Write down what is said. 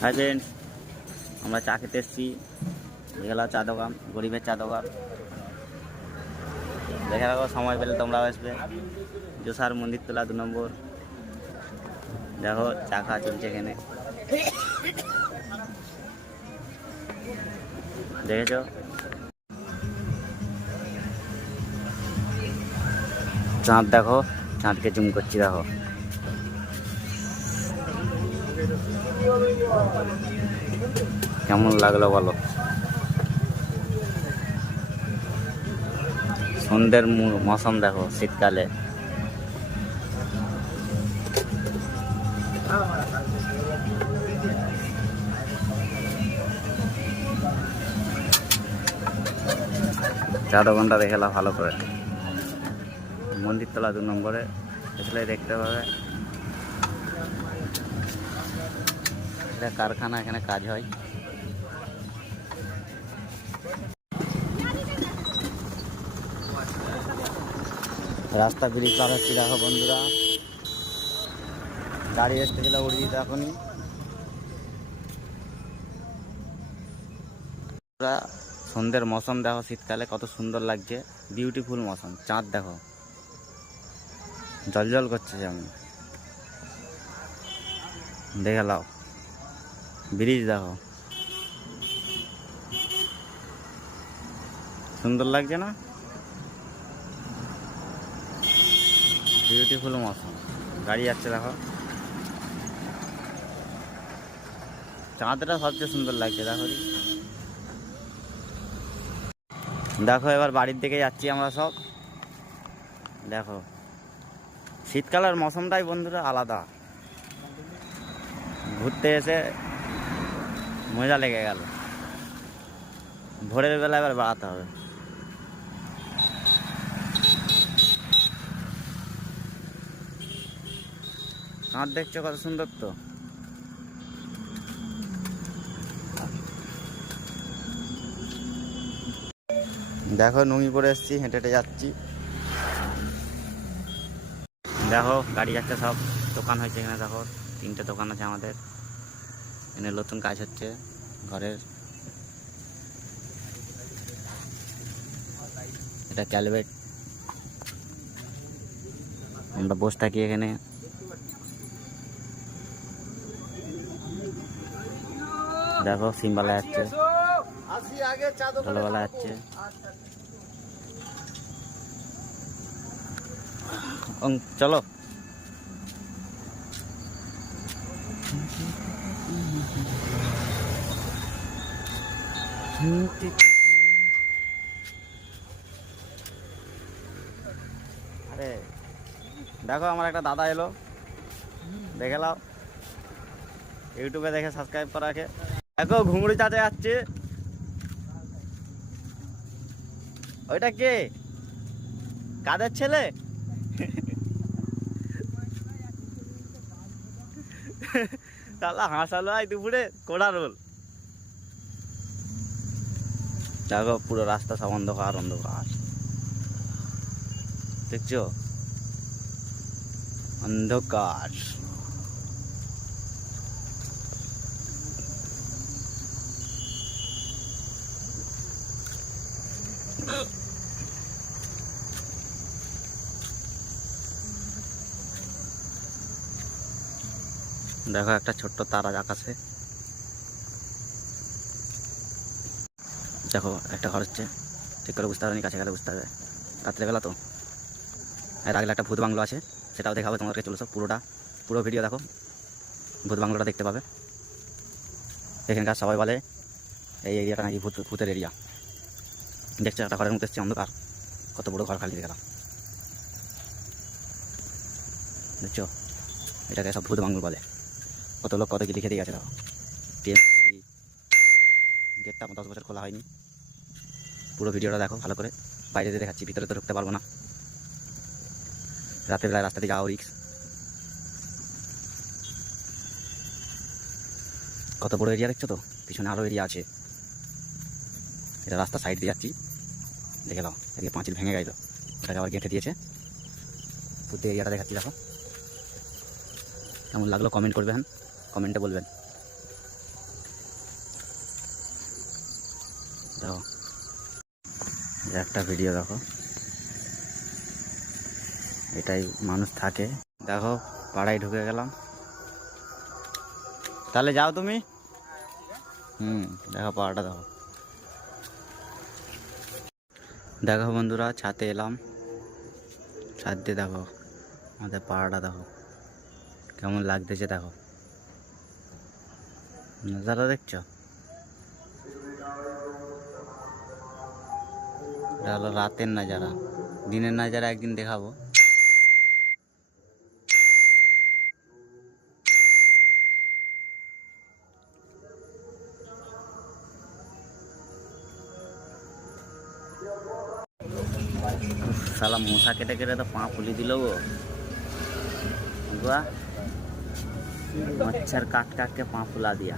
Hi friends, আমরা চা খেতে এসেছি। দেখে চা দোকান, গরিবের চা দোকান। দেখে রাখো, সময় পেলে তোমরাও আসবে। জোসার মন্দির তোলা 2 নম্বর। দেখো চা খাওয়া চলছে এখানে, দেখেছো? চাঁদ দেখো, চাঁদকে জুম করছি, দেখো কেমন লাগলো বলো। সন্ধ্যের মৌসুম দেখো, শীতকালে। চা দোকানটা দেখে নাও ভালো করে। মন্দির তলা 2 নম্বরে আসলে দেখতে পাবে। এটা কারখানা, এখানে কাজ হয়। রাস্তা ব্রিজ পার হচ্ছি, দেখো বন্ধুরা। গাড়ি এসতেছিল উড়ে দিতে এখনই। সন্ধ্যের মৌসুম দেখো, শীতকালে কত সুন্দর লাগছে, বিউটিফুল মৌসুম। চাঁদ দেখো জল জল করছে যেমন, দেখে নাও। ব্রিজ দেখো, সুন্দর লাগছে না? বিউটিফুল মৌসুম। গাড়ি যাচ্ছে দেখো। চাঁদটা সবচেয়ে সুন্দর লাগছে, দেখো। দেখো এবার বাড়ির দিকে যাচ্ছি আমরা সব। দেখো শীতকালের মৌসুমটাই বন্ধুরা আলাদা। ঘুরতে এসে মজা লেগে গেল। ভোরের বেলা এবার বেড়াতে হবে। চাঁদ দেখছো কত সুন্দর তো। দেখো নুঙ্গি পরে এসছি, হেঁটে হেঁটে যাচ্ছি। দেখো গাড়ি যাচ্ছে সব। দোকান হয়েছে এখানে, দেখো 3টে দোকান আছে আমাদের এখানে। নতুন কাজ হচ্ছে ঘরের। এটা ক্যালভেট। আমরা বসে থাকি এখানে। দেখো সিমবালা যাচ্ছে, ছোটবেলা যাচ্ছে। চলো। আরে দেখো আমার একটা দাদা এলো, দেখে নাও। ইউটিউবে দেখে সাবস্ক্রাইব করা রাখে। দেখো ঘুঙুড়ি চাচা যাচ্ছে। ওইটা কে? কাদের ছেলে? তাহলে হাসালো আই দুপুরে কোড়া রোল। দেখো পুরো রাস্তা সব অন্ধকার অন্ধকার, দেখছো? অন্ধকার। দেখো একটা ছোট্ট তারা আকাশে। দেখো একটা ঘর হচ্ছে, ঠিক করে বুঝতে পারেনি, কাছে গেলে বুঝতে হবে। রাত্রেবেলা তো। এর আগে একটা ভূত বাংলো আছে, সেটাও দেখাবো তোমাদেরকে। চলো সব পুরো ভিডিও দেখো, ভূত বাংলোটা দেখতে পাবে। এখানকার সবাই বলে এই এরিয়াটা নাকি ভূতের এরিয়া। দেখছো একটা ঘরের মধ্যে এসছে, অন্ধকার। কত বড় ঘর খালি গেলাম, দেখছো? এটাকে সব ভূত বাংলো বলে। কত লোক কত কি লিখে দিয়ে গেছে। দেখো টিএমসি ছবি। গেটটা 10 বছর খোলা হয়নি। পুরো ভিডিওটা দেখো ভালো করে। বাইরে দিয়ে দেখাচ্ছি, ভিতরে তো ঢুকতে পারবো না। রাতের বেলায় রাস্তা দিয়ে যাওয়া রিক্স। কত বড় এরিয়া দেখছো তো, পিছনে আরও এরিয়া আছে। এটা রাস্তা সাইড দিয়ে যাচ্ছি, দেখে নাও। এদিকে পাঁচিল ভেঙে গেল, ওটাকে আবার গেঁথে দিয়েছে। পুরো এরিয়াটা দেখাচ্ছি, দেখো কেমন লাগলো কমেন্ট করবেন, কমেন্টে বলবেন। দেখো এই একটা ভিডিও দেখো, এটাই মানুষ থাকে। দেখো পাড়ায় ঢুকে গেলাম, তাহলে যাও তুমি। দেখো পাড়াটা দেখো। দেখো বন্ধুরা ছাদে এলাম, ছাদ দিয়ে দেখো আমাদের পাড়াটা দেখো কেমন লাগতেছে। দেখো নজারা দেখছো, এটা হলো রাতের নাজারা, দিনের নাজারা একদিন দেখাবো। साला मशा केटे केटे तो पा फुली दिल वो गुआ, मच्छर काट काट के पा फुला दिया।